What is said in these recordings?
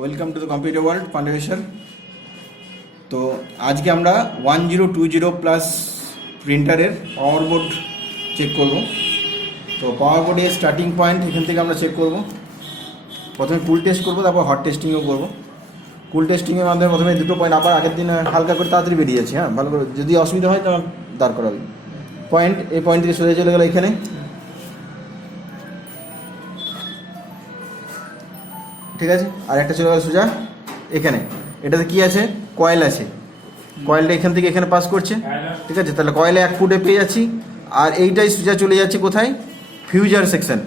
Welcome to the computer world Pandabeswar. তো আজকে আমরা 1020 প্লাস প্রিন্টারের পাওয়ার বোর্ড চেক করব। তো পাওয়ার বোর্ডের স্টার্টিং পয়েন্ট এখান থেকে আমরা চেক করব। প্রথমে কুল টেস্ট করব, তারপর হট টেস্টিংও করব। কুল টেস্টিংয়ের মাধ্যমে প্রথমে দুটো পয়েন্ট আবার আগের দিন হালকা করে তাড়াতাড়ি বেরিয়ে যাচ্ছে। হ্যাঁ, ভালো করে যদি অসুবিধা হয় তাহলে দাঁড় করাবে। পয়েন্ট এই পয়েন্ট থেকে সোজা চলে গেল এখানে, ঠিক আছে। আর একটা চলে গেল সোজা এখানে। এটাতে কি আছে? কয়েল আছে। কয়েলটা এখান থেকে এখানে পাস করছে, ঠিক আছে। তাহলে কয়েলে 1 ফুটে পেয়ে যাচ্ছি। আর এইটাই সোজা চলে যাচ্ছে কোথায়? ফিউজার সেকশন।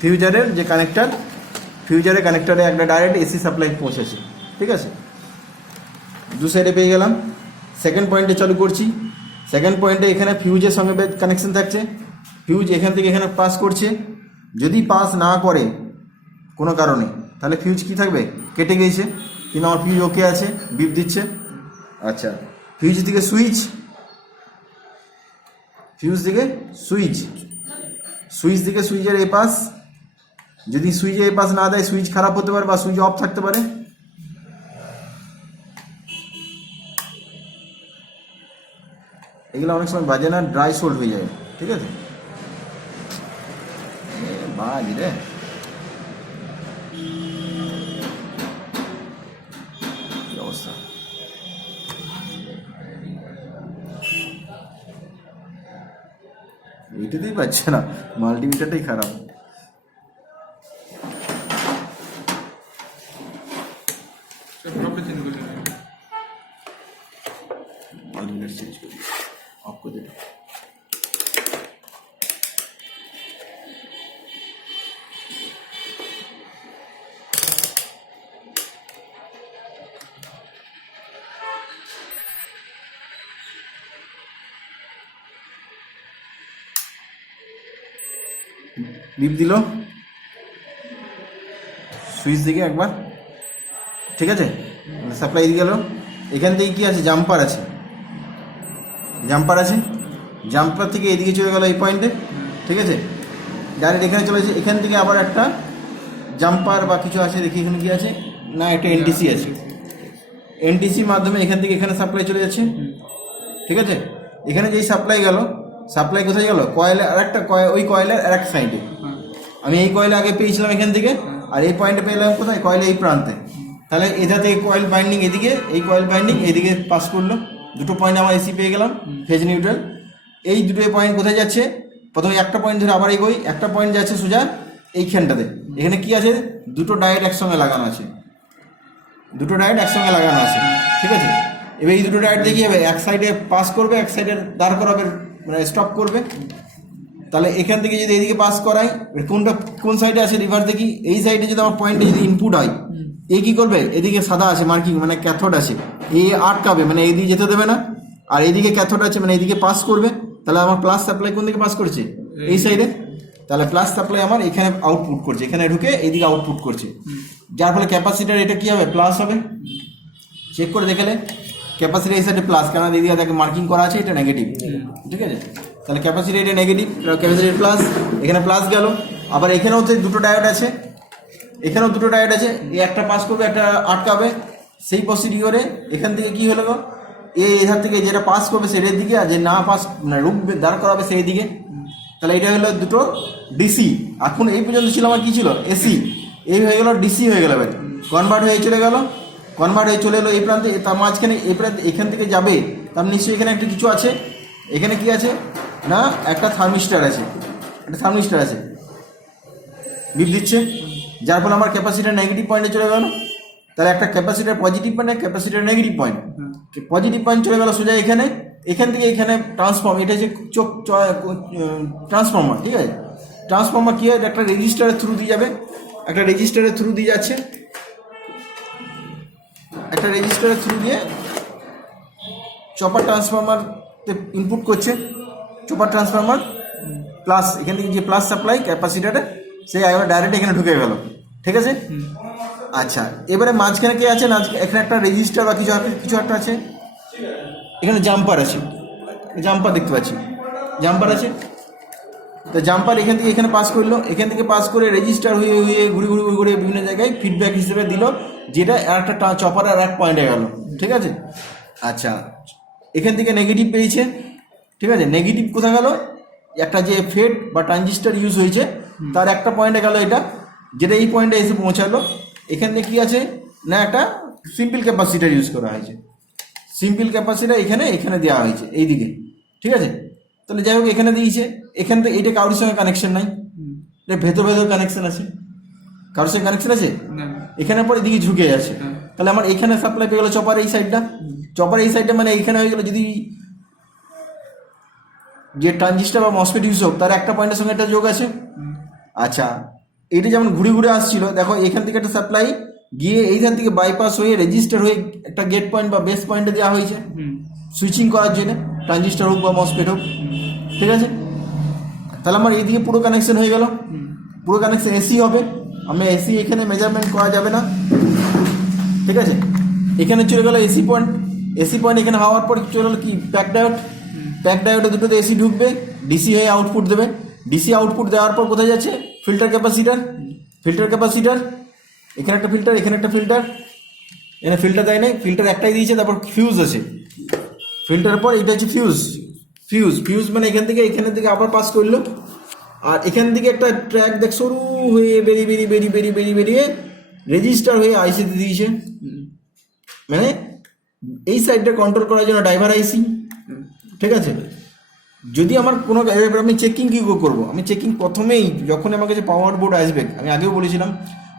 ফিউজারের যে কানেক্টার, ফিউজারের কানেক্টারে একটা ডাইরেক্ট এসি সাপ্লাই পৌঁছেছে, ঠিক আছে। দু সাইডে পেয়ে গেলাম। সেকেন্ড পয়েন্টে চালু করছি। সেকেন্ড পয়েন্টে এখানে ফিউজের সঙ্গে কানেকশন থাকছে। ফিউজ এখান থেকে এখানে পাস করছে। যদি পাস না করে কোনো কারণে, তাহলে ফিউজ কি থাকবে? কেটে গিয়েছে। কিন্তু আমার ফিউজ ওকে আছে, বিপ দিচ্ছে। আচ্ছা, ফিউজ দিকে সুইচ, ফিউজ দিকে সুইচ, সুইচ দিকে সুইচের এই পাস। যদি সুইচে এই পাস না দেয়, সুইচ খারাপ হতে পারে বা সুইচ অফ থাকতে পারে। এগুলো অনেক সময় বাজে না, ড্রাই সোল্ড হয়ে যায়, ঠিক আছে। বাজ রে, কি অবস্থা। এইটাতেই পাচ্ছে না, মাল্টিমিটারটাই খারাপ। চেঞ্জ করি, অফ করে দিই। বিপ দিল সুইচ দিকে একবার, ঠিক আছে। সাপ্লাই দিয়ে গেল। এখান থেকে কি আছে? জাম্পার আছে, জাম্পার আছে। জাম্পার থেকে এদিকে চলে গেল এই পয়েন্টে, ঠিক আছে। ডাইরেক্ট এখানে চলে এসেছে। এখান থেকে আবার একটা জাম্পার বা কিছু আছে, দেখি এখানে কি আছে। না, একটা এনটিসি আছে। এনটিসির মাধ্যমে এখান থেকে এখানে সাপ্লাই চলে যাচ্ছে, ঠিক আছে। এখানে যেই সাপ্লাই গেল, সাপ্লাই কোথায় গেল? কয়েলে আর একটা ওই কয়েলের আর একটা সাইডে। আমি এই কয়েলে আগে পেয়েছিলাম এখান থেকে, আর এই পয়েন্টে পেলাম কোথায়? কয়েলে এই প্রান্তে। তাহলে এটা থেকে কয়েল বাইন্ডিং এদিকে, এই কয়েল বাইন্ডিং এদিকে পাস করলো। দুটো পয়েন্ট আমার এসি পেয়ে গেলাম, ফেজ নিউট্রাল। এই দুটো পয়েন্ট কোথায় যাচ্ছে? প্রথমে একটা পয়েন্ট ধরে আবার এগোই। একটা পয়েন্ট যাচ্ছে সোজা এইখানটাতে। এখানে কি আছে? দুটো ডায়েট একসঙ্গে লাগানো আছে, দুটো ডায়েট একসঙ্গে লাগানো আছে, ঠিক আছে। এবার এই দুটো ডায়েট দেখি হবে, এক সাইডে পাস করবে, এক সাইডে দাঁড় করাবে, মানে স্টপ করবে। তাহলে এখান থেকে যদি এইদিকে পাস করাই, কোনটা কোন সাইডে আছে রিভার দেখি। এই সাইডে যদি আমার পয়েন্টে যদি ইনপুট হয়, এ কি করবে? এদিকে সাদা আছে মার্কিং, মানে ক্যাথোড আছে, এ আটকাবে, মানে এইদিকে যেতে দেবে না। আর এইদিকে ক্যাথোড আছে, মানে এইদিকে পাস করবে। তাহলে আমার প্লাস সাপ্লাই কোন দিকে পাস করছে? এই সাইডে। তাহলে প্লাস সাপ্লাই আমার এখানে আউটপুট করছে, এখানে ঢুকে এইদিকে আউটপুট করছে। যার ফলে ক্যাপাসিটার এটা কি হবে? প্লাস হবে। চেক করে দেখালে ক্যাপাসিটার এই সাইডে প্লাস, কারণ এদিকে দেখে মার্কিং করা আছে, এটা নেগেটিভ, ঠিক আছে। তাহলে ক্যাপাসিটি এটা নেগেটিভ, ক্যাপাসিটি প্লাস, এখানে প্লাস গেল। আবার এখানেও হচ্ছে দুটো ডায়োড আছে, এখানেও দুটো ডায়োড আছে। এই একটা পাস করবে, একটা আটকাবে। সেই প্রসিডিওরে এখান থেকে কি হলো? এখান থেকে যেটা পাস করবে সেটার দিকে, আর যে না পাস মানে রুট দাঁড় করাবে সেই দিকে। তাহলে এটা হলো দুটো ডিসি। এখন এই পর্যন্ত ছিল আমার কি ছিল? এসি। এই হয়ে গেল ডিসি হয়ে গেল, এবার কনভার্ট হয়ে চলে গেল, কনভার্ট হয়ে চলে এলো এই প্রান্তে। তার মাঝখানে এই প্রান্তে এখান থেকে যাবে, তার নিশ্চয়ই এখানে একটা কিছু আছে। এখানে কি আছে? না, একটা থার্মিস্টার আছে, একটা থার্মিস্টার আছে, বিপ দিচ্ছে। যার ফলে আমার ক্যাপাসিটার নেগেটিভ পয়েন্টে চলে গেল। তাহলে একটা capacitor positive point, capacitor negative point. Positive point চলে গেল সোজা এখানে। এখান থেকে এখানে ট্রান্সফর্ম, এটা হচ্ছে ট্রান্সফর্মার, ঠিক আছে। ট্রান্সফর্মার কি হয়? একটা রেজিস্টারের থ্রু দিয়ে যাবে, একটা রেজিস্টারের থ্রু দিয়ে যাচ্ছে, একটা রেজিস্টারের থ্রু দিয়ে চপার ট্রান্সফর্মার ইনপুট করছে। চপার ট্রান্সফর্মার প্লাস, এখান থেকে যে প্লাস সাপ্লাই ক্যাপাসিটারে, সেই একবার ডাইরেক্ট এখানে ঢুকে গেল, ঠিক আছে। আচ্ছা, এবারে মাঝখানে কে আছে? না, এখানে একটা রেজিস্টার বা কিছু একটা আছে। এখানে জাম্পার আছে, জাম্পার দেখতে পাচ্ছি, জাম্পার আছে। তো জাম্পার এখান থেকে এখানে পাস করলো, এখান থেকে পাস করে রেজিস্টার হয়ে হয়ে ঘুরে ঘুরে ঘুরে ঘুরে বিভিন্ন জায়গায় ফিডব্যাক হিসেবে দিল, যেটা একটা চপার আর এক পয়েন্টে গেল। ঠিক আছে, আচ্ছা এখান থেকে নেগেটিভ পেয়েছে। ঠিক আছে, নেগেটিভ কোথায় গেল? একটা যে ফেড বা ট্রানজিস্টার ইউজ হয়েছে তার একটা পয়েন্টে গেল এটা, যেটা এই পয়েন্টে এসে পৌঁছালো। এখানে কি আছে না, একটা সিম্পল ক্যাপাসিটার ইউজ করা হয়েছে। সিম্পল ক্যাপাসিটার এখানে এখানে দেওয়া হয়েছে এইদিকে। ঠিক আছে, তাহলে যাই হোক এখানে দিয়েছে, এখান থেকে এটা কারোর সঙ্গে কানেকশন নাই, এটা ভেতর ভেতর কানেকশন আছে। কারোর সঙ্গে কানেকশন আছে এখানে, পর এদিকে ঝুঁকে আছে। তাহলে আমার এখানে সাপ্লাই পেয়ে গেলো চপার এই সাইডটা, চপার এই সাইডটা মানে এইখানে হয়ে গেলো। যদি যে ট্রানজিস্টার বা মসফেট ইউজ হোক তার একটা পয়েন্টের সঙ্গে একটা যোগ আছে। আচ্ছা এটা যেমন ঘুরে ঘুরে আসছিল, দেখো এখান থেকে একটা সাপ্লাই গিয়ে এইখান থেকে বাইপাস হয়ে রেজিস্টার হয়ে একটা গেট পয়েন্ট বা বেস পয়েন্টে দেওয়া হয়েছে সুইচিং করার জন্য, ট্রানজিস্টার হোক বা মসফেট হোক। ঠিক আছে, তাহলে আমার এইদিকে পুরো কানেকশন হয়ে গেল, পুরো কানেকশন এসি হবে। আমি এসি এখানে মেজারমেন্ট করা যাবে না। ঠিক আছে, এখানে চলে গেল এসি পয়েন্ট, এসি পয়েন্ট এখানে হওয়ার পর চলে গেল কি প্যাক ডায়োড, প্যাক ডায়োডে দুটোতে এসি ঢুকবে, ডিসি হয়ে আউটপুট দেবে। ডিসি আউটপুট দেওয়ার পর কোথায় যাচ্ছে? ফিল্টার ক্যাপাসিটার, ফিল্টার ক্যাপাসিটার এখানে একটা ফিল্টার, এখানে একটা ফিল্টার, এখানে ফিল্টার দেয় নাই, ফিল্টার একটাই দিয়েছে। তারপর ফিউজ আছে, ফিল্টারের পর এটা হচ্ছে ফিউজ। ফিউজ ফিউজ মানে এখান থেকে আবার পাস করলো, আর এখান থেকে একটা ট্র্যাক দেখ সরু হয়ে বেরিয়ে রেজিস্টার হয়ে আইসিতে দিয়েছে। মানে এই সাইডটা কন্ট্রোল করার জন্য ড্রাইভার আইসি। ঠিক আছে, যদি আমার কোনো আমি চেকিং কী করবো? আমি চেকিং প্রথমেই যখন আমার কাছে পাওয়ার বোর্ড আসবে, আমি আগেও বলেছিলাম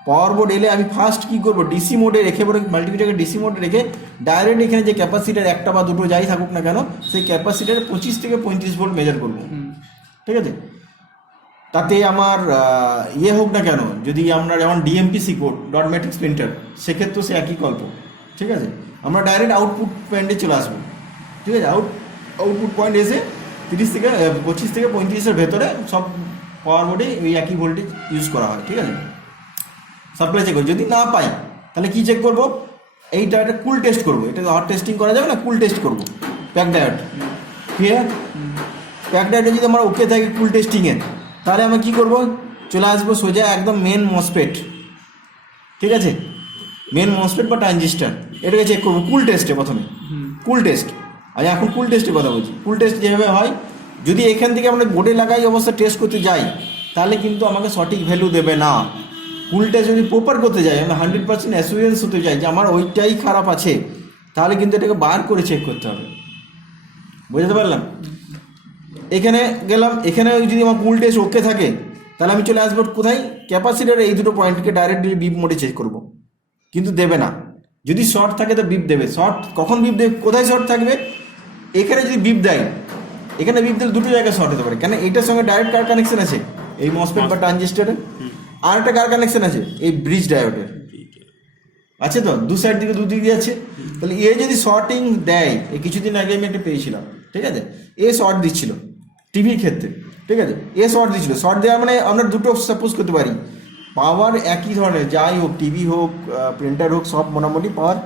পাওয়ার বোর্ড এলে আমি ফার্স্ট কী করবো, ডিসি মোডে রেখে পরে মাল্টিমিটারকে ডিসি মোডে রেখে ডাইরেক্ট এখানে যে ক্যাপাসিটার একটা বা দুটো যাই থাকুক না কেন, সেই ক্যাপাসিটার 25 থেকে 35 ভোল্ট মেজার করবো। ঠিক আছে, তাতে আমার ইয়ে হোক না কেন, যদি আমরা যেমন ডিএমপিসি কোড ডট ম্যাট্রিক্স প্রিন্টার, সেক্ষেত্রেও সে একই গল্প। ঠিক আছে, আমরা ডাইরেক্ট আউটপুট পয়েন্টে চলে আসবো। ঠিক আছে, আউটপুট পয়েন্ট এসে 25 থেকে 35-এর ভেতরে সব পাওয়ার বোর্ডে ওই একই ভোল্টেজ ইউজ করা হয়। ঠিক আছে, সাপ্লাই চেক করবো, যদি না পাই তাহলে কি চেক করবো? এইটা একটা কুল টেস্ট করবো। এটা হট টেস্টিং করা যাবে না, কুল টেস্ট করবো। প্যাক ডায়োড ক্লিয়ার, প্যাক ডায়োডে যদি আমার ওকে থাকে কুল টেস্টিংয়ে, তাহলে আমি কী করবো? চলে আসবো সোজা একদম মেন মসফেট। ঠিক আছে, মেন মসফেট বা ট্রানজিস্টার এটাকে চেক করবো কুল টেস্টে প্রথমে। কুল টেস্ট, আমি এখন কুল টেস্টের কথা বলছি। কুল টেস্ট যেভাবে হয়, যদি এখান থেকে আমরা বোর্ডে লাগাই অবস্থা টেস্ট করতে যাই, তাহলে কিন্তু আমাকে সঠিক ভ্যালু দেবে না। কুল টেস্ট যদি প্রপার করতে যাই, আমি 100% অ্যাসুরেন্স হতে চাই যে আমার ওইটাই খারাপ আছে, তাহলে কিন্তু এটাকে বার করে চেক করতে হবে। বুঝতে পারলাম? এখানে গেলাম, এখানে যদি আমার কুল টেস্ট ওকে থাকে, তাহলে আমি চলে আসবো কোথায়? ক্যাপাসিটারে এই দুটো পয়েন্টকে ডাইরেক্টলি বিপ মোডে চেক করব, কিন্তু দেবে না। যদি শর্ট থাকে তো বিপ দেবে। শর্ট কখন বিপ দেবে? কোথায় শর্ট থাকবে? এখানে যদি বিপ দেয়, এখানে বিপ দিলে দুটো জায়গায় শর্ট হতে পারে। কেন? এটার সঙ্গে ডাইরেক্ট কার কানেকশন আছে? এই মসফেট বা ট্রানজিস্টারে। আর একটা কার কানেকশন আছে? এই ব্রিজ ডায়োডের আছে। তো দু সাইড দিকে দুদিকে আছে। তাহলে এ যদি শর্টিং দেয়, এই কিছুদিন আগে আমি একটা পেয়েছিলাম। ঠিক আছে, এ শর্ট দিচ্ছিল টিভির ক্ষেত্রে। ঠিক আছে, এ শর্ট দিচ্ছিল। শর্ট দেওয়া মানে আমরা দুটো সাপোজ করতে পারি, পাওয়ার একই ধরনের, যাই হোক টিভি হোক প্রিন্টার হোক, সব মোটামুটি পাওয়ার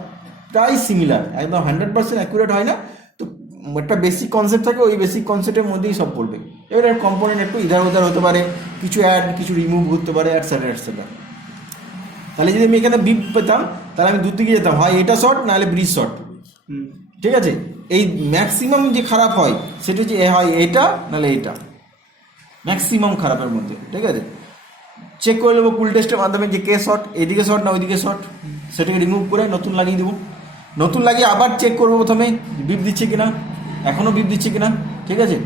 প্রায় সিমিলার, একদম 100% অ্যাকুরেট হয় না। তো একটা বেসিক কনসেপ্ট থাকে, ওই বেসিক কনসেপ্টের মধ্যেই সব পড়বে। এবার কম্পোনেন্ট একটু ইধার উধার হতে পারে, কিছু অ্যাড কিছু রিমুভ করতে পারে, অ্যাটসেট্রা। তাহলে যদি আমি এখানে বিপ পেতাম, তাহলে আমি দূর দিকে যেতাম, হয় এটা শর্ট নাহলে ব্রিজ শর্ট। ঠিক আছে, এই ম্যাক্সিমাম যে খারাপ হয় সেটা হচ্ছে হয় এটা নাহলে এটা, ম্যাক্সিমাম খারাপের মধ্যে। ঠিক আছে, চেক করে নেবো কুল টেস্টের মাধ্যমে যে কে শর্ট, এদিকে শর্ট না ওইদিকে শর্ট, সেটাকে রিমুভ করে নতুন লাগিয়ে দেবো। নতুন লাগিয়ে আবার চেক করবো প্রথমে বিপ দিচ্ছে কিনা, এখনও বিপ দিচ্ছে কিনা। ঠিক আছে,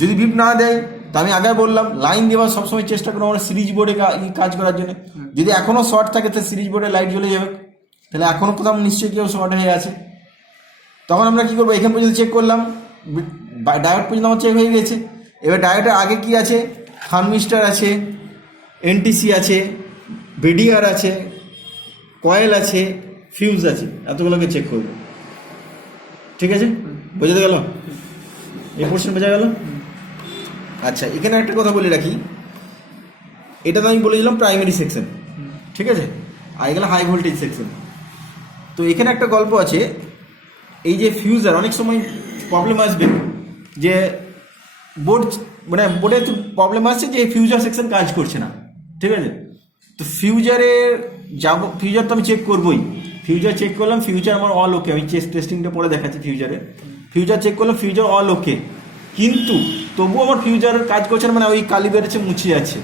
যদি বিপ না দেয়, তা আমি আগে বললাম লাইন দেওয়ার সবসময় চেষ্টা করবো আমরা সিরিজ বোর্ডে কাজ করার জন্য। যদি এখনও শর্ট থাকে তাহলে সিরিজ বোর্ডে লাইট জ্বলে যাবে, তাহলে এখনও কোথাও নিশ্চয়ই কেউ শর্ট হয়ে আছে। তখন আমরা কী করবো? এখান পর্যন্ত চেক করলাম, ডায়োড পর্যন্ত আমার চেক হয়ে গেছে। এবার ডায়োডের আগে কি আছে? থার্মিস্টার আছে, এনটিসি আছে, ভিডিআর আছে, কয়েল আছে, ফিউজ আছে, এতগুলোকে চেক করবো। ঠিক আছে, বোঝাতে গেল? এই পোর্শন বোঝা গেল? আচ্ছা, এখানে একটা কথা বলে রাখি, এটা তো আমি বলেছিলাম প্রাইমারি সেকশন। ঠিক আছে, আর এগুলো হাই ভোল্টেজ সেকশন। তো এখানে একটা গল্প আছে, এই যে ফিউজার অনেক সময় প্রবলেম আসবে যে বোর্ড মানে বোর্ডে প্রবলেম আসছে যে ফিউজার সেকশন কাজ করছে না, ঠিক আছে। তো ফিউজারে যাব, ফিউজার তো আমি চেক করবোই, ফিউজার চেক করলাম, ফিউজার আমার অল ওকে, আমি টেস্টিংটা পরে দেখাচ্ছি ফিউজারে। ফিউজার চেক করলাম, ফিউজার অল ওকে, কিন্তু তবুও আমার ফিউজার কাজ করছে না, মানে ওই কালি বেরোচ্ছে, মুছে যাচ্ছে,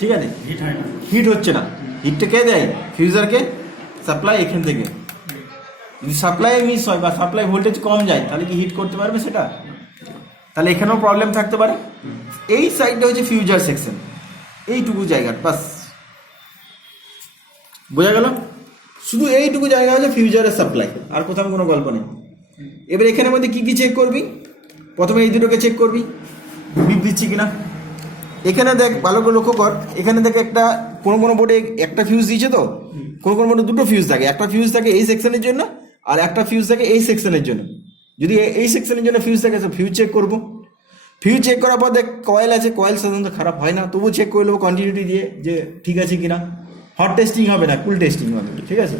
ঠিক আছে, হিট হয় না। হিট হচ্ছে না। হিটটা কে দেয়? ফিউজারকে সাপ্লাই এখান থেকে। যদি সাপ্লাই মিস হয় বা সাপ্লাই ভোল্টেজ কম যায় তাহলে কি হিট করতে পারবে সেটা? তাহলে এখানেও প্রবলেম থাকতে পারে। এই সাইডটা হচ্ছে ফিউজার সেকশন, এইটুকু জায়গা, বাস বোঝা গেল? শুধু এইটুকু জায়গা হচ্ছে ফিউজারের সাপ্লাই, আর কোথাও কোনো গল্প নেই। এবার এখানের মধ্যে কি কি চেক করবি? প্রথমে এই দুটোকে চেক করবি বিপ দিচ্ছি কিনা। এখানে দেখ, ভালো করে লক্ষ্য কর, এখানে দেখ একটা কোনো বোর্ডে একটা ফিউজ দিয়েছে, তো কোনো বোর্ডে দুটো ফিউজ থাকে, একটা ফিউজ থাকে এই সেকশনের জন্য আর একটা ফিউজ থাকে এই সেকশনের জন্য। যদি এই সেকশনের জন্য ফিউজ থাকে তো ফিউজ চেক করবো। ফিউজ চেক করার পর দেখ কয়েল আছে, কয়েল সাধারণত খারাপ হয় না, তবু চেক করে নেবো কন্টিনিউটি দিয়ে যে ঠিক আছে কিনা। হট টেস্টিং হবে না, কুল টেস্টিং হবে, ঠিক আছে।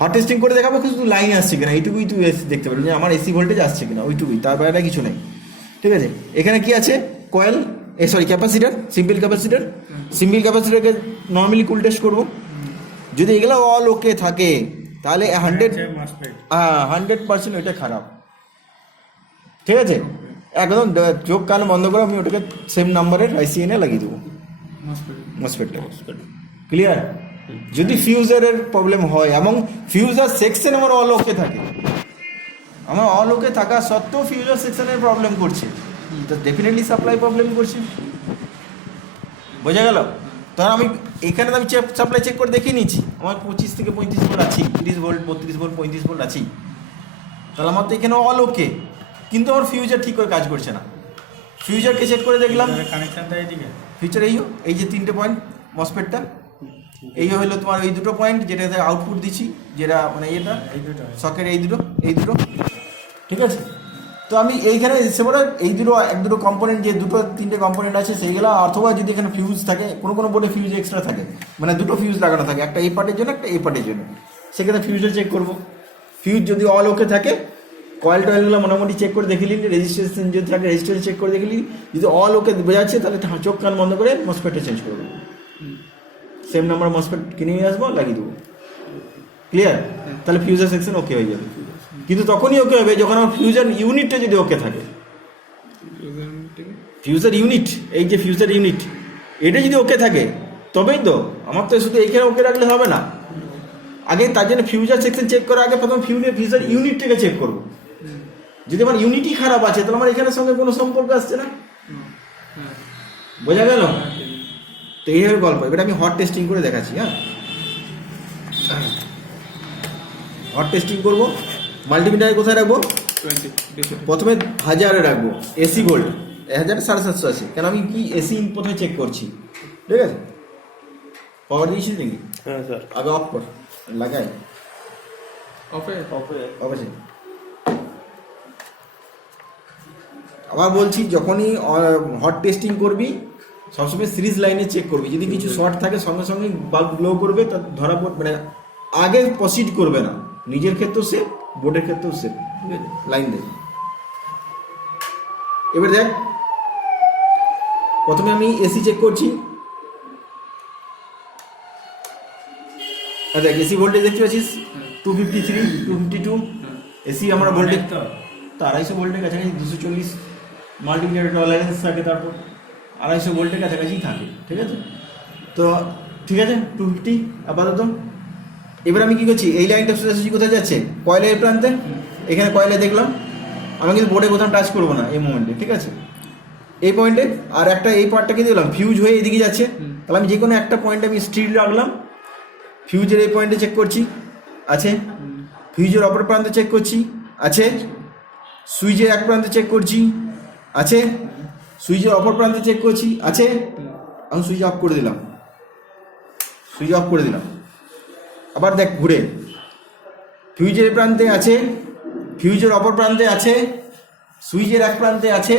হট টেস্টিং করে দেখাবো শুধু লাইন আসছে কিনা, এইটুকুই তুই দেখতে পারবি যে আমার এসি ভোল্টেজ আসছে কিনা, ওইটুকুই, তার বাইরে কিছু নেই, ঠিক আছে। এখানে কি আছে? Coil, capacitor, simple capacitor. Simple ক্যাপাসিটারকে নর্মালি কুল টেস্ট করবো। যদি এগুলো অল ওকে থাকে তাহলে 100% ওইটা খারাপ, ঠিক আছে। একদম চোখ কান বন্ধ করে আমি ওটাকে সেম নাম্বারের ICN-এ লাগিয়ে দেবো মসফেটটা, ক্লিয়ার। যদি ফিউজারের প্রবলেম হয় এবং ফিউজার সেকশন আমার অল ওকে থাকে, আমার অল ওকে থাকা সত্ত্বেও ফিউজার সেকশনের প্রবলেম করছে, তো ডেফিনেটলি সাপ্লাই প্রবলেম করছে, বোঝা গেল? তখন আমি এখানে আমি সাপ্লাই চেক করে দেখিয়ে নিচ্ছি, আমার 25 থেকে 35 ভোল্ট আছেই, 30 ভোল্ট 32 ভোল্ট 35 ভোল্ট আছেই, তাহলে আমার তো এখানে অল ওকে, কিন্তু আমার ফিউজার ঠিক করে কাজ করছে না। ফিউজারকে চেক করে দেখলাম, কানেকশনটা এইদিকে, ফিউচার এই যে 3টে পয়েন্ট মসফেটটা, এই হলো তোমার এই দুটো পয়েন্ট যেটাতে আউটপুট দিচ্ছি, যেটা মানে এটা এই দুটো সকেট, এই দুটো, ঠিক আছে। তো আমি এইখানে এসে বলে এই দুটো কম্পোনেন্ট, যে 3টে কম্পোনেন্ট আছে সেইগুলো, অথবা যদি এখানে ফিউজ থাকে, কোনো বোর্ডে ফিউজ এক্সট্রা থাকে, মানে দুটো ফিউজ লাগানো থাকে, একটা এই পার্টের জন্য একটা এই পার্টের জন্য, সেখানে ফিউজটা চেক করবো। ফিউজ যদি অল ওকে থাকে, কয়েল টয়েলগুলো মোটামুটি চেক করে দেখে নিলি, রেজিস্ট্রেশন যদি থাকে রেজিস্ট্রেশন চেক করে দেখলি, যদি অল ওকে বোঝাচ্ছে তাহলে চোখ কান বন্ধ করে মসফেটটা চেঞ্জ করে দেবো, সেম নাম্বার মসফেট কিনে নিয়ে আসবো, লাগিয়ে দেবো, ক্লিয়ার। তাহলে ফিউজার সেকশন ওকে হয়ে যাবে, কিন্তু তখনই ওকে হবে যখন আমার ফিউজার ইউনিটটা যদি ওকে থাকে। ফিউজার ইউনিট, এই যে ফিউজার ইউনিট, এটা যদি ওকে থাকে তবেই তো। আমার তো শুধু এইখানে ওকে রাখলে হবে না, আগে তার জন্য ফিউজার সেকশন চেক করার আগে প্রথম ফিউজার ইউনিটটাকে চেক করবো। যদি আমার ইউনিটই খারাপ আছে তাহলে আমার এখানের সঙ্গে কোনো সম্পর্ক আসছে না, বোঝা গেল? তো এইভাবে গল্প। এবার আমি হট টেস্টিং করে দেখাচ্ছি। হ্যাঁ, হট টেস্টিং করবো। মাল্টিমিটার কোথায় রাখবো? প্রথমে 1000-এ রাখবো, এসি ভোল্ট 1000 750 আছে, কেন আমি কি এসি প্রথমে চেক করছি, ঠিক আছে। পাওয়ার দিয়েছি নাকি? হ্যাঁ স্যার, আগে অফ কর, লাগাই অফে অবশ্যই। আবার বলছি, যখনই হট টেস্টিং করবি সবসময় সিরিজ লাইনে চেক করবি। যদি কিছু শর্ট থাকে সঙ্গে সঙ্গে বাল্ব গ্লো করবে, তা ধরা পড়বে, মানে আগে প্রসিড করবে না। নিজের ক্ষেত্রেও সেফ, বোর্ডের ক্ষেত্রেও সেফ, ঠিক আছে। লাইন দেখ, এবার দেখ, প্রথমে আমি এসি চেক করছি। দেখ এসি ভোল্টেজ দেখতে পাচ্ছিস 253 252 এসি আমার ভোল্টেজ তো 250 ভোল্টের কাছাকাছি, 240 মাল্টিমিটার টলারেন্স থাকে, তারপর 250 ভোল্টের কাছাকাছি থাকে, ঠিক আছে। তো ঠিক আছে 250 আপাতত। এবার আমি কি করছি, এই লাইনটা সোজাসুজি কোথায় যাচ্ছে? কয়েলের প্রান্তে। এখানে কয়েলে দেখলাম, আমি কিন্তু বোর্ডে কোথাও টাচ করবো না এই মোমেন্টে, ঠিক আছে। এই পয়েন্টে আর একটা এই পার্টটাকে দেখলাম ফিউজ হয়ে এদিকে যাচ্ছে, তাহলে আমি যে কোনো একটা পয়েন্টে আমি স্টিল রাখলাম, ফিউজের এই পয়েন্টে চেক করছি, আছে। ফিউজের অপর প্রান্তে চেক করছি, আছে। সুইচের এক প্রান্তে চেক করছি, আছে। সুইচের অপর প্রান্তে চেক করছি, আছে। আমি সুইচ অফ করে দিলাম, সুইচ অফ করে দিলাম। আবার দেখ ঘুরে, ফিউজের প্রান্তে আছে, ফিউজের অপর প্রান্তে আছে, সুইচের এক প্রান্তে আছে,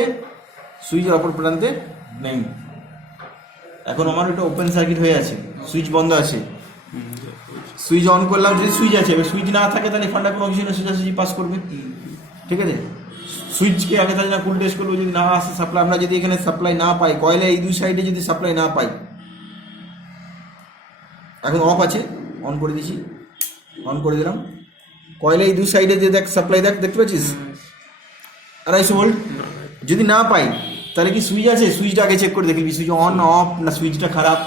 সুইচের অপর প্রান্তে নেই। এখন আমার ওটা ওপেন সার্কিট হয়ে আছে, সুইচ বন্ধ আছে। সুইচ অন করলাম, যদি সুইচ আছে, এবার সুইচ না থাকে তাহলে ফান্ডা কোনো কিছু না, সোজাসুজি পাস করবে, ঠিক আছে। সুইচকে আগে তাহলে না কুল টেস্ট করবো, যদি না আসে সাপ্লাই, আমরা যদি এখানে সাপ্লাই না পাই, কয়েলে এই দুই সাইডে যদি সাপ্লাই না পাই, এখন অফ আছে, অন করে দিছি, অন করে দিলাম, কয়েলে এই দুই সাইডে যে দেখ সাপ্লাই দেখ, দেখতে পাচ্ছিস 250 ভোল্ট, যদি না পাই তাহলে কি সুইচ আছে, সুইচটা আগে চেক করে দেখে নিবি, সুইচ অন অফ না সুইচটা খারাপ,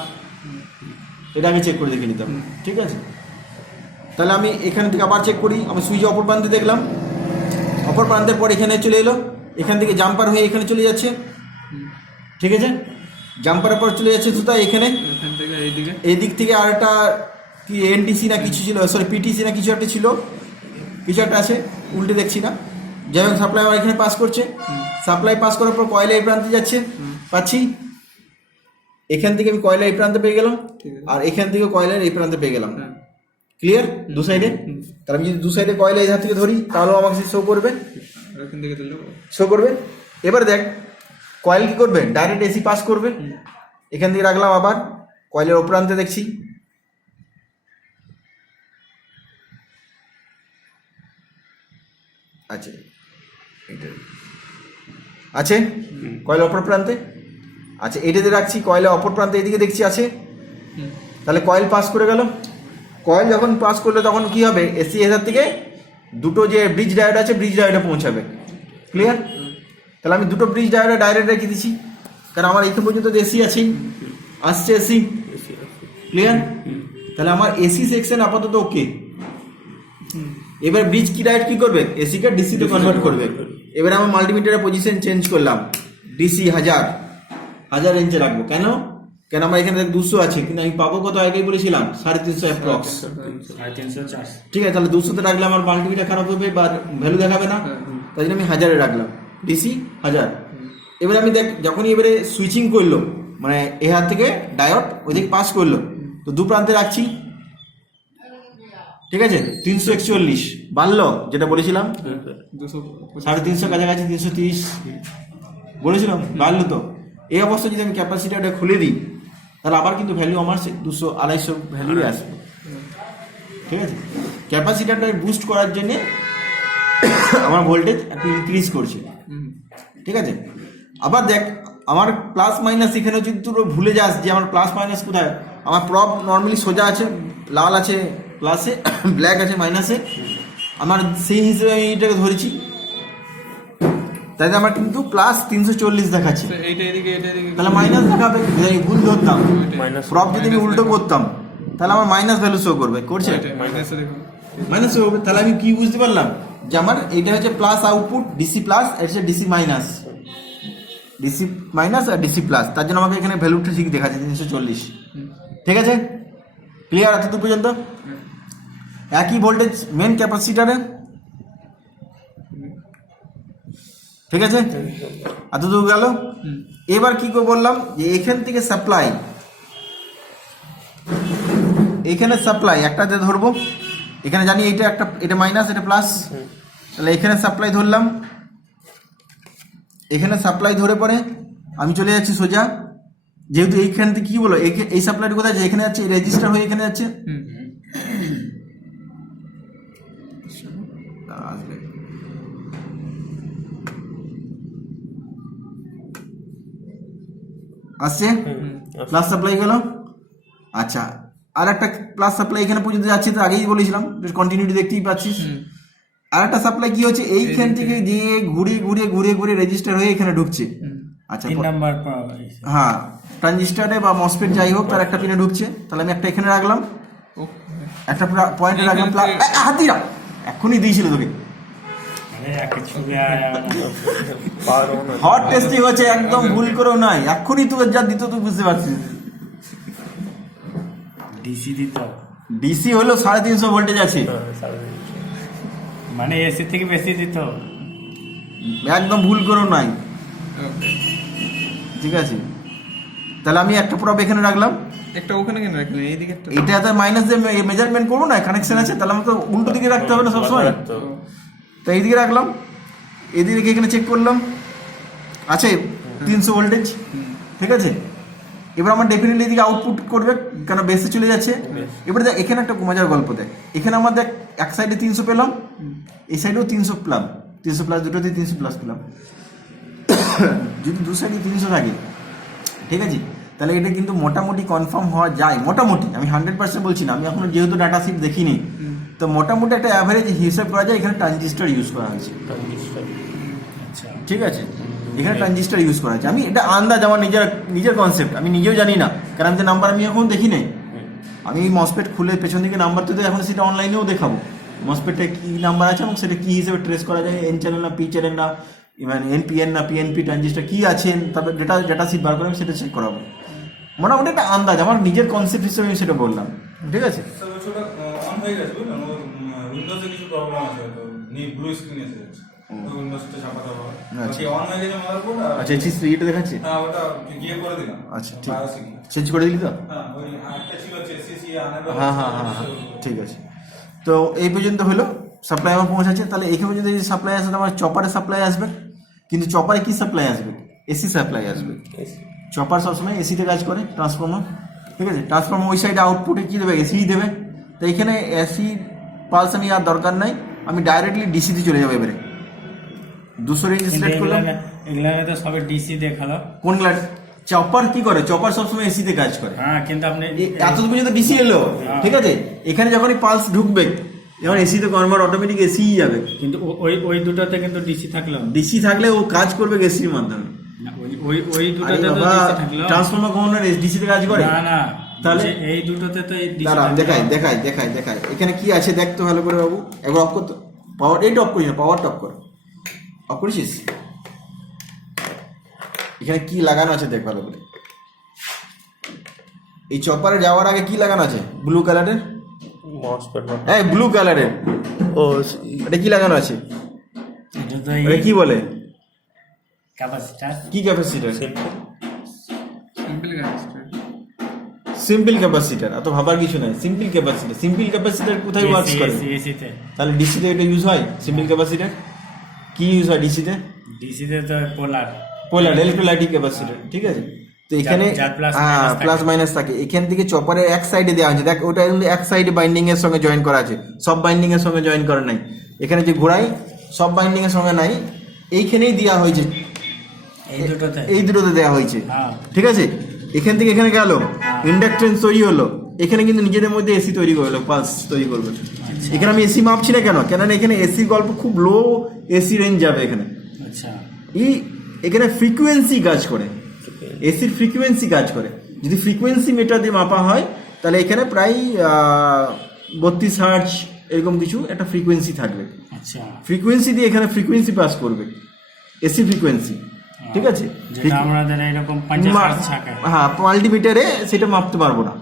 এটা আগে চেক করে দেখে নিতাম, ঠিক আছে। তাহলে আমি এখান থেকে আবার চেক করি, আমি সুইচ অপর প্রান্তে দেখলাম, অপর প্রান্তের পর এখানে চলে এলো, এখান থেকে জাম্পার হয়ে এখানে চলে যাচ্ছে, ঠিক আছে, জাম্পারের পর চলে যাচ্ছে সুতা এখানে, এখান থেকে এইদিকে এই দিক থেকে আর একটা কি এনটিসি না কিছু ছিল, সরি পিটিসি না কিছু একটা ছিল, কিছু একটা আছে, উল্টে দেখছি না, যাই হোক সাপ্লাই আমার এখানে পাস করছে, সাপ্লাই পাস করার পর কয়লা এই প্রান্তে যাচ্ছে, পাচ্ছি, এখান থেকে আমি কয়লা এই প্রান্তে পেয়ে গেলাম, ঠিক আছে। আর এখান থেকে কয়লার এই প্রান্তে পেয়ে গেলাম, হ্যাঁ। ক্লিয়ার দু সাইডে। তাহলে আমি যদি দু সাইডে কয়লা এই ধার থেকে ধরি তাহলেও আমাকে শো করবে, আর এখান থেকে তুললে শো করবে। এবার দেখ কয়েল কি করবে, ডাইরেক্ট এসি পাস করবে, এখান থেকে রাখলাম, আবার কয়েলের ওপরান্তে দেখছি, আছে আছে কয়েল অপর প্রান্তে আছে, এটাতে রাখছি, কয়েলে অপর প্রান্তে এদিকে দেখছি আছে, তাহলে কয়েল পাস করে গেল। কয়েল যখন পাস করলো তখন কি হবে, এসি এধার থেকে দুটো যে ব্রিজ ডায়োড আছে ব্রিজ ডায়োডে পৌঁছাবে, ক্লিয়ার। তাহলে আমি দুটো ব্রিজ ডায়োডে ডাইরেক্ট রেখে দিচ্ছি, কারণ আমার এখান পর্যন্ত তো এসি আছেই, আসছে এসি, ক্লিয়ার। তাহলে আমার এসি সেকশন আপাতত ওকে। এবার ব্রিজ কি ডায়োড কি করবে, এসিকে ডিসিতে কনভার্ট করবে। এবার আমার মাল্টিমিটারের পজিশন চেঞ্জ করলাম, ডিসি 1000 ইঞ্চে রাখবো, কেন কেন আমার এখানে 200 আছে, কিন্তু আমি পাবো কত, আগেই বলেছিলাম 350 অ্যাপ্রক্স, 350 ঠিক আছে। তাহলে 200তে রাখলে আমার মাল্টিমিটার খারাপ হবে বা ভ্যালু দেখাবে না, তাই জন্য আমি 1000-এ রাখলাম, ডিসি 1000। এবারে আমি দেখ যখনই এবারে সুইচিং করলো, মানে এ হাত থেকে ডায়োড ওইদিকে পাস করলো, তো দু প্রান্তে রাখছি, ঠিক আছে। 341 বাড়লো, যেটা বলেছিলাম 350 কাছাকাছি, 330 বলেছিলাম, বাড়লো। তো এই অবস্থা যদি আমি ক্যাপাসিটারটা খুলে দিই তাহলে আবার কিন্তু ভ্যালু আমার 200-250 ভ্যালুই আসবে, ঠিক আছে। ক্যাপাসিটারটা বুস্ট করার জন্যে আমার ভোল্টেজ একটু ইনক্রিজ করছে, ঠিক আছে। আবার দেখ আমার প্লাস মাইনাস এখানে যদি তুই ভুলে যাস যে আমার প্লাস মাইনাস কোথায়, আমার প্রব নর্মালি সোজা আছে, লাল আছে প্লাসে, ব্ল্যাক আছে মাইনাসে, আমার সেই হিসেবে আমি এটাকে ধরেছি, তাই আমার কিন্তু প্লাস 340 দেখাচ্ছে, এইটা এদিকে এটা এদিকে, তাহলে মাইনাস দেখাবে, যদি ভুল ধরতাম মাইনাস প্রব যদি আমি উল্টো করতাম তাহলে আমার মাইনাস ভ্যালু শো করবে, করছে মাইনাসে দেখুন মাইনাস হবে। তাহলে আমি কি বুঝতে পারলাম যে আমার এইটা হচ্ছে প্লাস আউটপুট, ডিসি প্লাস, এটা হচ্ছে ডিসি মাইনাস, ডিসি মাইনাস আর ডিসি প্লাস, তার জন্য আমাকে এখানে ভ্যালুটা ঠিক দেখাচ্ছে 340, ঠিক আছে। ক্লিয়ার এতদূর পর্যন্ত? একই ভোল্টেজ মেন ক্যাপাসিটারে, ঠিক আছে, এতদূর গেল। এবার কি করে বললাম যে এখান থেকে সাপ্লাই, এখানে সাপ্লাই একটাতে ধরবো, এখানে জানি এইটা একটা, এটা মাইনাস এটা প্লাস, তাহলে এখানে সাপ্লাই ধরলাম, এখানে সাপ্লাই ধরে পরে আমি চলে যাচ্ছি সোজা, যেহেতু এইখান থেকে কি বলো এই সাপ্লাইটা কোথায় যাচ্ছে, এখানে যাচ্ছে, রেজিস্টার হয়ে এখানে যাচ্ছে, আসছে প্লাস সাপ্লাই গেল। আচ্ছা আর একটা প্লাস সাপ্লাই এখানে পর্যন্ত যাচ্ছে, তো আগেই বলেছিলাম কন্টিনিউটি দেখতেই পাচ্ছিস। আর একটা সাপ্লাই কি হচ্ছে, এইখান থেকে যে ঘুরে ঘুরে ঘুরে ঘুরে রেজিস্টার হয়ে এখানে ঢুকছে। আচ্ছা হ্যাঁ, ট্রানজিস্টারে বা মসফেট যাই হোক তার একটা পিনে ঢুকছে, তাহলে আমি একটা এখানে রাখলাম, একটা পয়েন্টে রাখলাম, হাত দিয়ে এক্ষুনি দিয়েছিল তোকে, হট টেস্টিং হচ্ছে, একদম ভুল করেও নাই, এক্ষুনি তোকে যা দিত তুই বুঝতে পারছিস। ডিসি দিত, ডিসি হলো 350 ভোল্টেজ আছে, মানে এসি থেকে বেশি দিত, একদম ভুল করেও নাই, ঠিক আছে। তাহলে আমি একটা প্রব এখানে রাখলাম, একটা ওখানে কেন রাখলেন, এইদিকে একটা, এইটা তো মাইনাস দিয়ে মেজারমেন্ট করবো না, কানেকশন আছে, তাহলে আমাকে উল্টো দিকে রাখতে হবে না সবসময়, তো এইদিকে রাখলাম, এদিকে এখানে চেক করলাম, আছে 300 ভোল্টেজ, ঠিক আছে। এবার আমার ডেফিনেটলি এদিকে আউটপুট করবে, কেন বেসে চলে যাচ্ছে। এবারে দেখ এখানে একটা মজার গল্প, দেখ এখানে আমার দেখ এক সাইডে 300 পেলাম, এই সাইডেও 300 পেলাম, 300 প্লাস, দুটোতেই 300 প্লাস পেলাম। যদি দু সাইডে 300 থাকে, ঠিক আছে, তাহলে এটা কিন্তু মোটামুটি কনফার্ম হওয়া যায়। মোটামুটি, আমি 100% বলছি না, আমি এখনো যেহেতু ডাটা শিট দেখিনি, তো মোটামুটি একটা অ্যাভারেজ হিসাব করা যায়। এখানে ট্রানজিস্টর ইউজ করা হয়েছে, আচ্ছা, ঠিক আছে, এখানে ট্রানজিস্টর ইউজ করা হয়েছে। আমি এটা আন্দাজ, আমার নিজের কনসেপ্ট, আমি নিজেও জানি না, কারণ আমি তো নাম্বার আমি এখন দেখি নাই। আমি মসপেট খুলে পেছন দিকে নাম্বার তো এখন সেটা অনলাইনেও দেখাবো, মসপেটে কী নাম্বার আছে এবং সেটা কী হিসেবে ট্রেস করা যায়, এন চ্যানেল না পি চ্যানেল না, মানে এনপিএন না পিএনপি ট্রানজিস্টর কী আছেন, তারপর ডেটা শিট বার করে আমি সেটা চেক করাবো। মোটামুটি একটা আন্দাজ, আমার নিজের কনসেপ্ট হিসেবে আমি সেটা বললাম, ঠিক আছে। স্যার ওটা অন হয়ে গেছে বুঝলেন, ওর উইন্ডোজে কিছু প্রবলেম আছে, হয়তো ব্লু স্ক্রিন এসে যাচ্ছে, উইন্ডোজটা চাপাতে হবে। আচ্ছা। অন হয়ে গেছে মাদারবোর্ড। আচ্ছা, এটা দেখাচ্ছে। হ্যাঁ, ওটা গিয়ে করে দিলাম। আচ্ছা, ঠিক, BIOS এ গিয়ে। চেঞ্জ করে দিলি তো? হ্যাঁ, ওই আরেকটা ছিল এসএসসি আনাবেল। হ্যাঁ হ্যাঁ হ্যাঁ হ্যাঁ, ঠিক আছে। তো এই পর্যন্ত হলো, সাপ্লাই আমার পৌঁছাচ্ছে। তাহলে এখানে পর্যন্ত যদি সাপ্লাই আসে, আমার চপারে সাপ্লাই আসবে, কিন্তু চপারে কি সাপ্লাই আসবে? এসি সাপ্লাই আসবে। চপার সবসময় এসিতে কাজ করে, ট্রান্সফর্মার, ঠিক আছে। ট্রান্সফর্মার ওই সাইডে আউটপুটে কী দেবে? এসিই দেবে। তো এখানে এসি পালস আমি আর দরকার নাই, আমি ডাইরেক্টলি ডিসিতে চলে যাবো। এবারে 200 রেঞ্জ সিলেক্ট করলাম। এগুলা তো সবে ডিসি দেখালো। কোনগুলা? চপার কি করে? চপার সবসময় এসিতে কাজ করে। হ্যাঁ, কিন্তু আপনি এত পর্যন্ত ডিসি এলো, ঠিক আছে। এখানে যখনই পালস ঢুকবে, যখন এসিতে কনভার্ট অটোমেটিক এসিই যাবে। কিন্তু ওই দুটোতে কিন্তু ডিসি থাকলো, ডিসি থাকলে ও কাজ করবে এসির মাধ্যমে। ওই দুটোতে তো ডিসি থাকলো। ট্রান্সফর্মার কখনো ডিসিতে কাজ করে না, তাহলে এই দুটোতে তো এই ডিসি দাঁড়া, দেখাই এখানে কি আছে দেখতো ভালো করে বাবু। একবার অফ করতো, পাওয়ার এইটা অফ করিস না, পাওয়ারটা অফ কর। অফ করেছিস? এখানে কি লাগানো আছে দেখ ভালো করে। এই চপারে যাওয়ার আগে কি লাগানো আছে? ব্লু কালারের, হ্যাঁ ব্লু কালারের। ও এটা কি লাগানো আছে? এটা তো এটা কি বলে? ক্যাপাসিটর। কি capacitor? Simple capacitor. Simple capacitor, এত ভাবার কিছু নাই। সিম্পল ক্যাপাসিটর কোথায় ওয়ার্কস করে? এসিতে। তাহলে ডিসিতে এটা ইউজ হয়। সিম্পল ক্যাপাসিটর কি ইউজ হয় ডিসিতে? ডিসিতে তো পোলার ইলেকট্রোলাইটিক ক্যাপাসিটর, ঠিক আছে। তো এখানে যার plus হ্যাঁ minus থাকে। প্লাস মাইনাস থাকে। এখান থেকে চপারের এক সাইডে দেওয়া আছে, দেখ ওটা কিন্তু এক সাইডে বাইন্ডিং এর সঙ্গে জয়েন করা আছে, সব বাইন্ডিং এর সঙ্গে জয়েন করা নাই। এখানে যে ঘোড়াই সব বাইন্ডিং এর সঙ্গে নাই, এইখানেই দেওয়া হয়েছে, এই দুটোতে দেওয়া হয়েছে, হ্যাঁ। ঠিক আছে। এখান থেকে এখানে গেল, ইন্ডাকটেন্স তৈরি হলো, এখানে কিন্তু নিজেদের মধ্যে এসি তৈরি করলো, পালস তৈরি করবে। এখানে আমি এসি মাপছি না কেন? কেননা এখানে এসির গল্প খুব লো এসি রেঞ্জ যাবে এখানে। আচ্ছা, এখানে ফ্রিকোয়েন্সি কাজ করে, এসির ফ্রিকোয়েন্সি কাজ করে। যদি ফ্রিকোয়েন্সি মিটার দিয়ে মাপা হয়, তাহলে এখানে প্রায় 32 হার্জ এরকম কিছু একটা ফ্রিকোয়েন্সি থাকবে। আচ্ছা, ফ্রিকোয়েন্সি দিয়ে এখানে ফ্রিকোয়েন্সি পাস করবে, এসি ফ্রিকোয়েন্সি, ঠিক আছে। যেটা আমাদের এরকম 50 হার্জ থাকে। হ্যাঁ, মাল্টিমিটারে সেটা মাপতে পারবো না,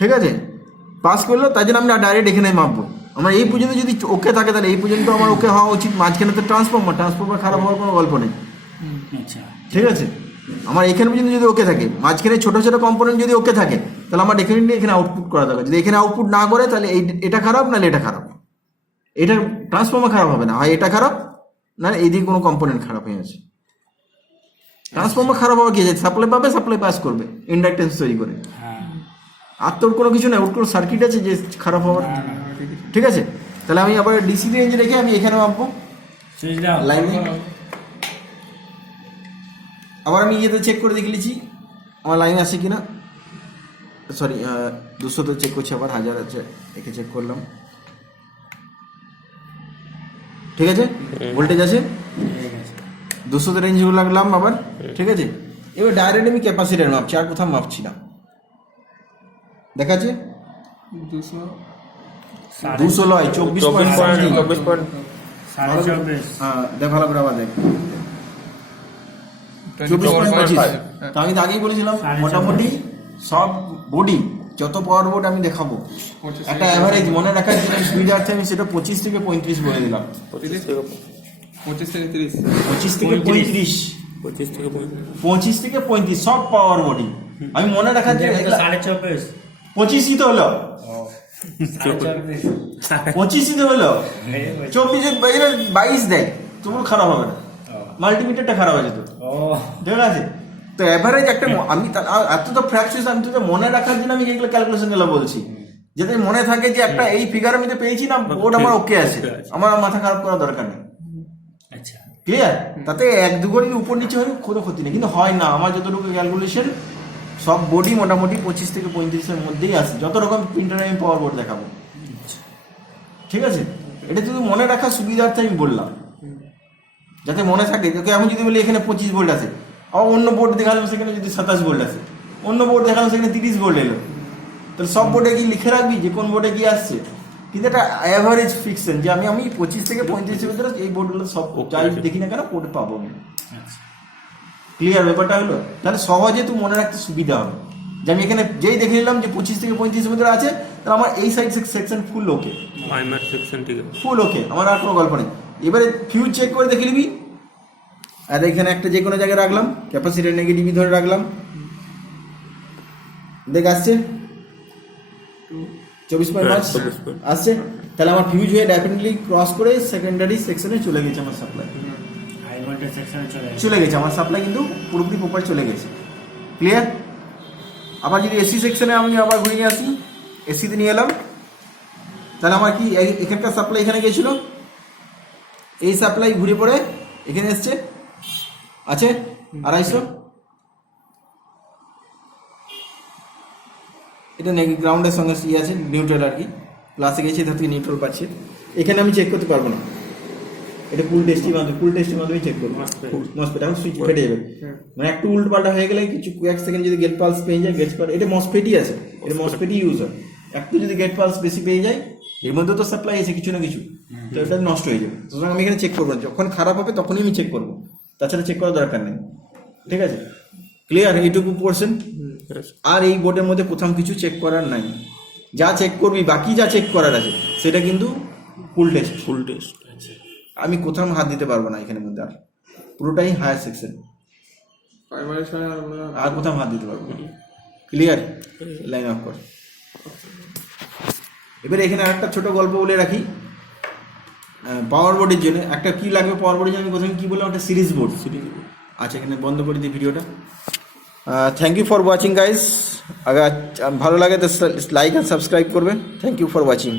ঠিক আছে। পাস করলো, তাই জন্য আমরা ডাইরেক্ট এখানে মাপবো। আমার এই পর্যন্ত যদি ওকে থাকে, তাহলে এই পর্যন্ত আমার ওকে হওয়া উচিত। মাঝখানে তো ট্রান্সফর্মার খারাপ হওয়ার কোনো গল্প নেই, আচ্ছা, ঠিক আছে। আমার এখানে পর্যন্ত যদি ওকে থাকে, মাঝখানে ছোটো ছোটো কম্পোনেন্ট যদি ওকে থাকে, তাহলে আমার ডেফিনেটলি এখানে আউটপুট করা দরকার। যদি এখানে আউটপুট না করে, তাহলে এটা খারাপ, নাহলে এটা খারাপ। এটা ট্রান্সফর্মার খারাপ হবে না, হয় এটা খারাপ, না এইদিকে কোনো কম্পোনেন্ট খারাপ হয়ে আছে। ট্রান্সফর্মার খারাপ হওয়া কি আছে? সাপ্লাই পাবে, সাপ্লাই পাস করবে ইন্ডাকটেন্স তৈরি করে। হ্যাঁ, আর তোর কোনো কিছু না, ওর কোনো সার্কিট আছে যে খারাপ হওয়ার, ঠিক আছে। তাহলে আমি আবার ডিসি রেঞ্জ রেখে আমি এখানে মাপবো সুইচ দাও। লাইনে। আবার আমি ইয়েতে চেক করে দেখে নিচ্ছি আমার লাইন আছে কিনা। সরি, 200 চেক করছি, আবার 1000 আছে, একে চেক করলাম, ঠিক আছে। ভোল্টেজ আছে, 200 রেঞ্জ লাগলাম আবার, ঠিক আছে। এবার ডাইরেক্ট আমি ক্যাপাসিটার মাপছি, আর কোথাও মাপছি না। দেখাচ্ছে 200 লয়, 24.5। হ্যাঁ, দেখ ভালো করে আবার দেখ, 24.25। তো আমি তো আগেই বলেছিলাম, মোটামুটি সব বোর্ডই যত পাওয়ার বোর্ড আমি দেখাবো, একটা অ্যাভারেজ মনে রাখার জন্য স্পিড আছে, আমি সেটা 25 থেকে 35 বলে দিলাম। 25 থেকে 30। 25 থেকে 35, 25 থেকে 35 সব পাওয়ার বোর্ডই আমি মনে রাখার জন্য 24.5। 25ই তো হলো, 25ই তো হলো, 24 দেখ, তবু খারাপ হবে না। মাল্টিমিটারটা খারাপ আছে তো, ঠিক আছে। তো অ্যাভারেজ একটা আমি এত তো ফ্র্যাকশন, আমি তো মনে রাখার জন্য আমি এগুলো ক্যালকুলেশন গুলো বলছি, যাতে মনে থাকে যে একটা এই ফিগার আমি তো পেয়েছি না, বোর্ড আমার ওকে আছে, আমার মাথা খারাপ করার দরকার নেই, ক্লিয়ার? তাতে 1-2 ঘড়ির উপর নিচে হয় কোনো ক্ষতি নেই, কিন্তু হয় না। আমার যতটুকু ক্যালকুলেশন সব বোর্ডই মোটামুটি 25 থেকে 35-এর মধ্যেই আছে, যত রকম প্রিন্টারে আমি পাওয়ার বোর্ড দেখাবো। ঠিক আছে, এটা শুধু মনে রাখার সুবিধার্থে আমি বললাম, যাতে মনে থাকে। তোকে আমি যদি বলি এখানে 25 ভোল্ট আছে, আবার অন্য বোর্ড দেখালাম সেখানে যদি 27 ভোল্ট আছে, অন্য বোর্ড দেখালাম সেখানে 30 ভোল্ট এলো, তাহলে সব বোর্ডে কি লিখে রাখবি যে কোন বোর্ডে কি আসছে? কিন্তু একটা অ্যাভারেজ ফিক্সন যে আমি 25 থেকে 35 ভিতরে এই বোর্ডগুলো সব যাই দেখি না কেন বোর্ডে পাবো আমি। আচ্ছা ক্লিয়ার ব্যাপারটা হলো? তাহলে সহজে তুই মনে রাখতে সুবিধা হবে যে আমি এখানে যেই দেখে নিলাম যে 25 থেকে 35 ভিতরে আছে, তাহলে আমার এই সাইড সেকশন ফুল ওকে, প্রাইমারি সেকশন ঠিক আছে, ফুল ওকে, আমার আর কোনো গল্প নেই। এবারে ফিউজ চেক করে দেখে নিবি। আর এখানে একটা যে কোনো জায়গায় রাখলাম, ক্যাপাসিটার নেগেটিভই ধরে রাখলাম, দেখ আসছে 24.5 আসছে, তাহলে আমার ফিউজ হয়ে ডেফিনেটলি ক্রস করে সেকেন্ডারি সেকশনে চলে গেছে আমার সাপ্লাই, হাই ভোল্টেজ সেকশনে চলে গেছে আমার সাপ্লাই, কিন্তু পুরোপুরি প্রপার চলে গেছে। ক্লিয়ার? আবার যদি এসি সেকশনে আমি আবার ঘুরিয়ে আসি, এসিতে নিয়ে এলাম, তাহলে আমার কি এখানকার সাপ্লাই এখানে গেছিল, এই সাপ্লাই ঘুরে পড়ে এখানে এসছে, আছে 250, এটা গ্রাউন্ডের সঙ্গে ইয়ে আছে, নিউট্রাল আর কি, প্লাসে গেছে, এখান থেকে নিউট্রাল পাচ্ছে। এখানে আমি চেক করতে পারবো না, এটা ফুল টেস্টের মাধ্যমে চেক করবো। মসফেট এখন সুইচ ফেটে যাবে, মানে একটু উল্টো পাল্টা হয়ে গেলে কিছু কয়েক সেকেন্ড যদি গেট পালস পেয়ে যায়, গেট পাল এটা মসফেটই আছে, এটা মসফেটই ইউজ হয়, একটু যদি গেট পালস বেশি পেয়ে যায়, এর মধ্যে তো সাপ্লাই আছে কিছু না কিছু, তো এটা নষ্ট হয়ে যাবে। সুতরাং আমি এখানে চেক করবো না, যখন খারাপ হবে তখনই আমি চেক করবো, তাছাড়া চেক করার দরকার নেই। ঠিক আছে? ক্লিয়ার এইটুকু পোর্শন? আর এই বোর্ডের মধ্যে প্রথম কিছু চেক করার নাই, যা চেক করবি বাকি যা চেক করার আছে সেটা কিন্তু ফুল টেস্ট। আমি কোথাও হাত দিতে পারবো না এখানের মধ্যে, আর পুরোটাই হায়ার সেকশন, প্রাইমারি ছাড়া আর কোথাও হাত দিতে পারবো না। ক্লিয়ার? লাইন অফ কর। এবারে এখানে আরেকটা ছোট গল্প বলে রাখি, পাওয়ার বোর্ডের জন্য একটা কি লাগবে, পাওয়ার বোর্ডের জন্য আমি প্রথমে কি বললাম, একটা সিরিজ বোর্ড। আচ্ছা, এখানে বন্ধ করে দিই ভিডিওটা। Thank you for watching guys. আগে ভালো লাগে তো লাইক অ্যান্ড সাবস্ক্রাইব করবেন। Thank you for watching.